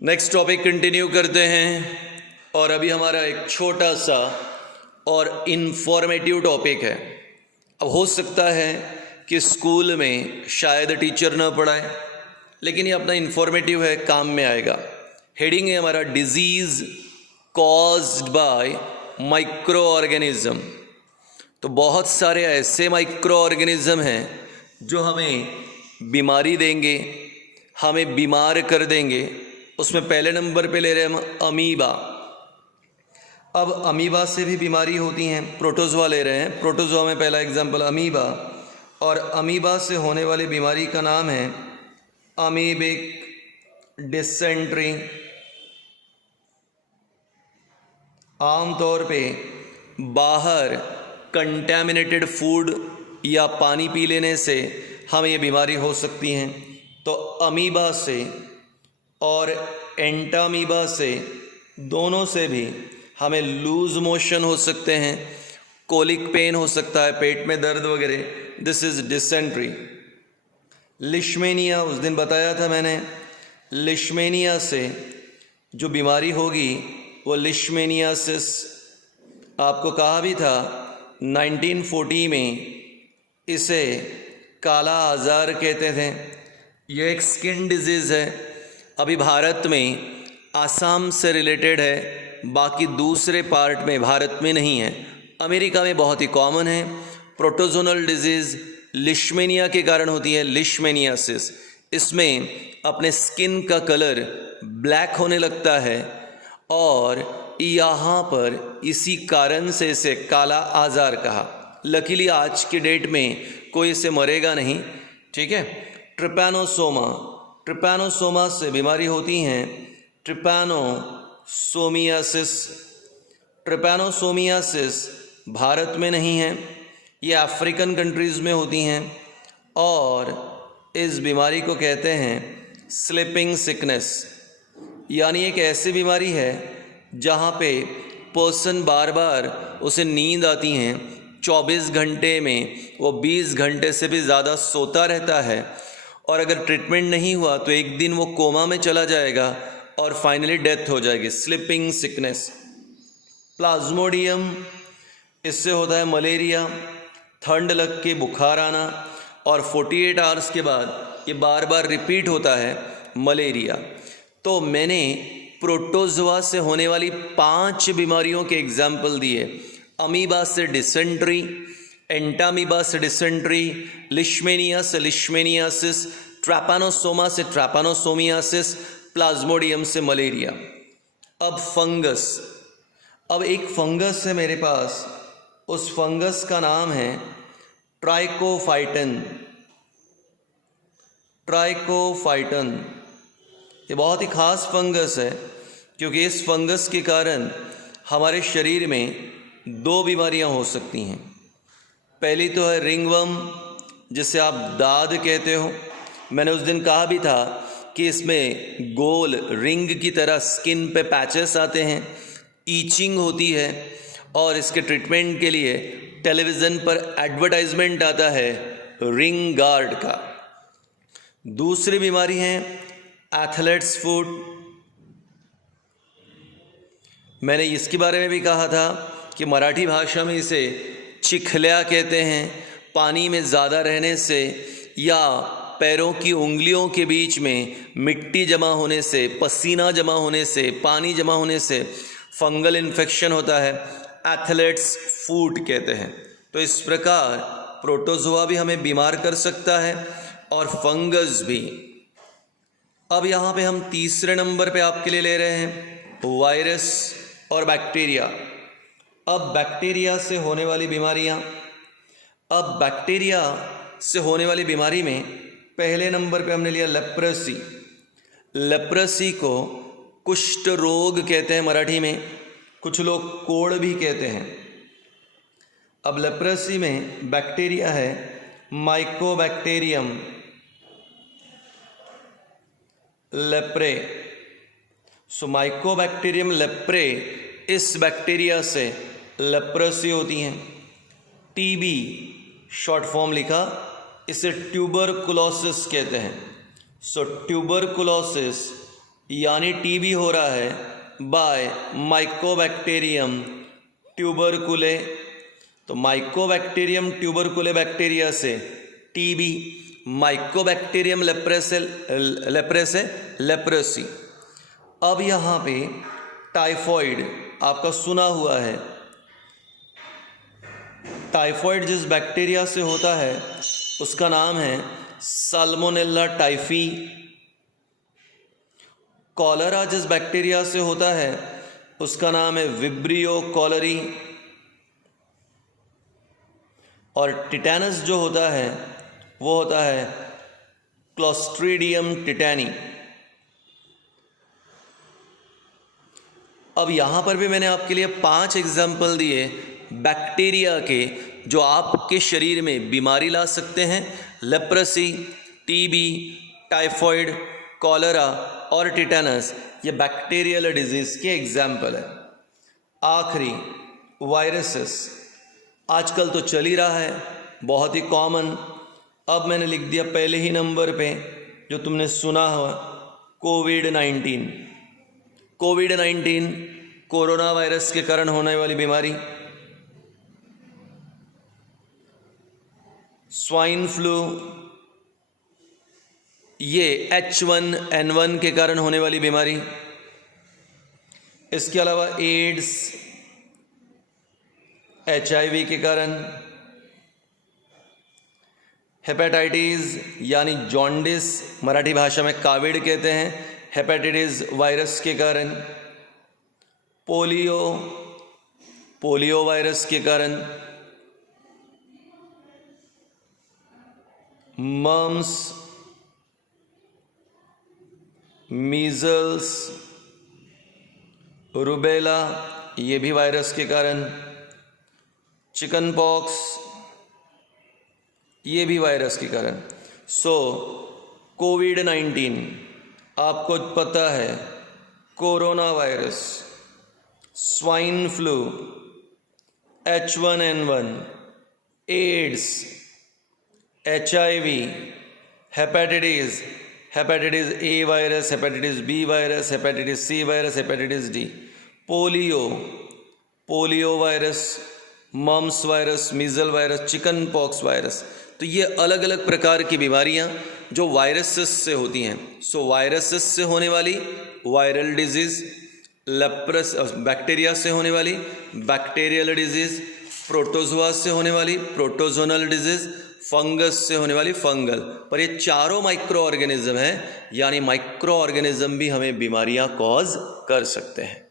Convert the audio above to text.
Next topic continue करते हैं और अभी हमारा एक छोटा सा और इन्फॉर्मेटिव टॉपिक है। अब हो सकता है कि स्कूल में शायद टीचर न पढ़ाए, लेकिन ये अपना इन्फॉर्मेटिव है, काम में आएगा। हेडिंग है हमारा disease caused by micro organism. तो बहुत सारे ऐसे माइक्रो ऑर्गेनिज्म हैं जो हमें बीमारी देंगे, हमें बीमार कर देंगे। उसमें पहले नंबर पे ले रहे हैं हम अमीबा। अब अमीबा से भी बीमारी होती हैं। प्रोटोजोआ ले रहे हैं। प्रोटोजोआ में पहला एग्जाम्पल अमीबा, और अमीबा से होने वाली बीमारी का नाम है अमीबिक डिसेंट्री। आमतौर पे बाहर कंटेमिनेटेड फूड या पानी पी लेने से हमें ये बीमारी हो सकती हैं। तो अमीबा से और एंटामीबा से, दोनों से भी हमें लूज मोशन हो सकते हैं, कोलिक पेन हो सकता है, पेट में दर्द वगैरह। This is dysentery. लिशमेनिया, उस दिन बताया था मैंने, लिशमेनिया से जो बीमारी होगी वो लिशमेनियासिस। आपको कहा भी था 1940 में इसे काला आज़ार कहते थे। यह एक स्किन डिजीज़ है। अभी भारत में आसाम से रिलेटेड है, बाकी दूसरे पार्ट में भारत में नहीं है। अमेरिका में बहुत ही कॉमन है। प्रोटोजोनल डिजीज़ लिशमेनिया के कारण होती है, लिशमेनियासिस। इसमें अपने स्किन का कलर ब्लैक होने लगता है और यहाँ पर इसी कारण से इसे काला आज़ार कहा। लकीली आज के डेट में कोई इसे मरेगा नहीं, ठीक है। ट्रिपैनोसोमा, ट्रिपैनोसोमा से बीमारी होती हैं ट्रिपैनोसोमियासिस। ट्रिपैनोसोमियासिस भारत में नहीं है, ये अफ्रीकन कंट्रीज़ में होती हैं और इस बीमारी को कहते हैं स्लीपिंग सिकनेस। यानी एक ऐसी बीमारी है जहाँ पे पर्सन बार बार उसे नींद आती हैं, 24 घंटे में वो 20 घंटे से भी ज़्यादा सोता रहता है, और अगर ट्रीटमेंट नहीं हुआ तो एक दिन वो कोमा में चला जाएगा और फाइनली डेथ हो जाएगी। Sleeping sickness. प्लाज्मोडियम, इससे होता है मलेरिया, ठंड लग के बुखार आना, और 48 आवर्स के बाद ये बार बार रिपीट होता है मलेरिया। तो मैंने प्रोटोजोआ से होने वाली 5 बीमारियों के एग्जाम्पल दिए। अमीबा से डिसेंट्री, एंटामीबा से डिसेंट्री, लिशमेनिया से लिशमेनियासिस, ट्रैपैनोसोमा से ट्रैपैनोसोमियासिस, प्लाज्मोडियम से मलेरिया। अब फंगस। अब एक फंगस है मेरे पास, उस फंगस का नाम है ट्राइकोफाइटन। ट्राइकोफाइटन ये बहुत ही ख़ास फंगस है, क्योंकि इस फंगस के कारण हमारे शरीर में 2 बीमारियां हो सकती हैं। पहली तो है रिंगवर्म, जिसे आप दाद कहते हो। मैंने उस दिन कहा भी था कि इसमें गोल रिंग की तरह स्किन पे पैचेस आते हैं, ईचिंग होती है, और इसके ट्रीटमेंट के लिए टेलीविज़न पर एडवर्टाइजमेंट आता है रिंग गार्ड का। दूसरी बीमारी है एथलेट्स फुट। मैंने इसके बारे में भी कहा था कि मराठी भाषा में इसे चिखल्या कहते हैं। पानी में ज़्यादा रहने से या पैरों की उंगलियों के बीच में मिट्टी जमा होने से, पसीना जमा होने से, पानी जमा होने से फंगल इन्फेक्शन होता है, एथलेट्स फुट कहते हैं। तो इस प्रकार प्रोटोजोआ भी हमें बीमार कर सकता है और फंगस भी। अब यहाँ पे हम तीसरे नंबर पे आपके लिए ले रहे हैं वायरस और बैक्टीरिया। अब बैक्टीरिया से होने वाली बीमारियाँ। अब बैक्टीरिया से होने वाली बीमारी में पहले नंबर पे हमने लिया लेप्रेसी। लेप्रेसी को कुष्ठ रोग कहते हैं मराठी में, कुछ लोग कोढ़ भी कहते हैं। अब लेप्रेसी में बैक्टीरिया है माइकोबैक्टीरियम लेप्रे। सो माइकोबैक्टीरियम लेप्रे, इस बैक्टीरिया से लेप्रेसी होती हैं। टीबी शॉर्ट फॉर्म लिखा, इसे ट्यूबरकुलोसिस कहते हैं। सो ट्यूबरकुलोसिस यानी टीबी हो रहा है बाय माइकोबैक्टीरियम ट्यूबरकुले। तो माइकोबैक्टीरियम ट्यूबरकुले बैक्टीरिया से टीबी, माइकोबैक्टीरियम लेप्रेसी। अब यहाँ पे टाइफॉइड आपका सुना हुआ है। टाइफॉइड जिस बैक्टीरिया से होता है उसका नाम है साल्मोनेला टाइफी। कॉलरा जिस बैक्टीरिया से होता है उसका नाम है विब्रियो कॉलरी। और टिटेनस जो होता है वो होता है क्लोस्ट्रीडियम टिटेनी। अब यहाँ पर भी मैंने आपके लिए 5 एग्जाम्पल दिए बैक्टीरिया के जो आपके शरीर में बीमारी ला सकते हैं। लेप्रेसी, टीबी, टाइफॉइड, कॉलरा और टिटेनस ये बैक्टीरियल डिजीज़ के एग्जाम्पल है। आखिरी वायरसेस आजकल तो चल ही रहा है, बहुत ही कॉमन। अब मैंने लिख दिया पहले ही नंबर पे जो तुमने सुना हुआ कोविड-19। कोविड-19 कोरोना वायरस के कारण होने वाली बीमारी। स्वाइन फ्लू ये H1N1 के कारण होने वाली बीमारी। इसके अलावा एड्स HIV के कारण, हेपेटाइटिस यानी जॉन्डिस मराठी भाषा में काविड कहते हैं, हेपेटाइटिस वायरस के कारण, पोलियो वायरस के कारण, मम्स, मीजल्स, रूबेला ये भी वायरस के कारण, चिकन पॉक्स ये भी वायरस के कारण। सो कोविड-19 आपको पता है, corona virus, swine flu, H1N1, AIDS, HIV, hepatitis A virus, hepatitis B virus, hepatitis C virus, hepatitis D, polio virus, mumps virus, measle virus, chicken pox virus. तो ये अलग अलग प्रकार की बीमारियां जो वायरसेस से होती हैं। सो वायरसेस से होने वाली वायरल डिजीज़, बैक्टीरिया से होने वाली बैक्टीरियल डिजीज़, प्रोटोजोआ से होने वाली प्रोटोजोनल डिजीज़, फंगस से होने वाली फंगल। पर ये चारों माइक्रो ऑर्गेनिज्म हैं, यानी माइक्रो ऑर्गेनिज्म भी हमें बीमारियां कॉज कर सकते हैं।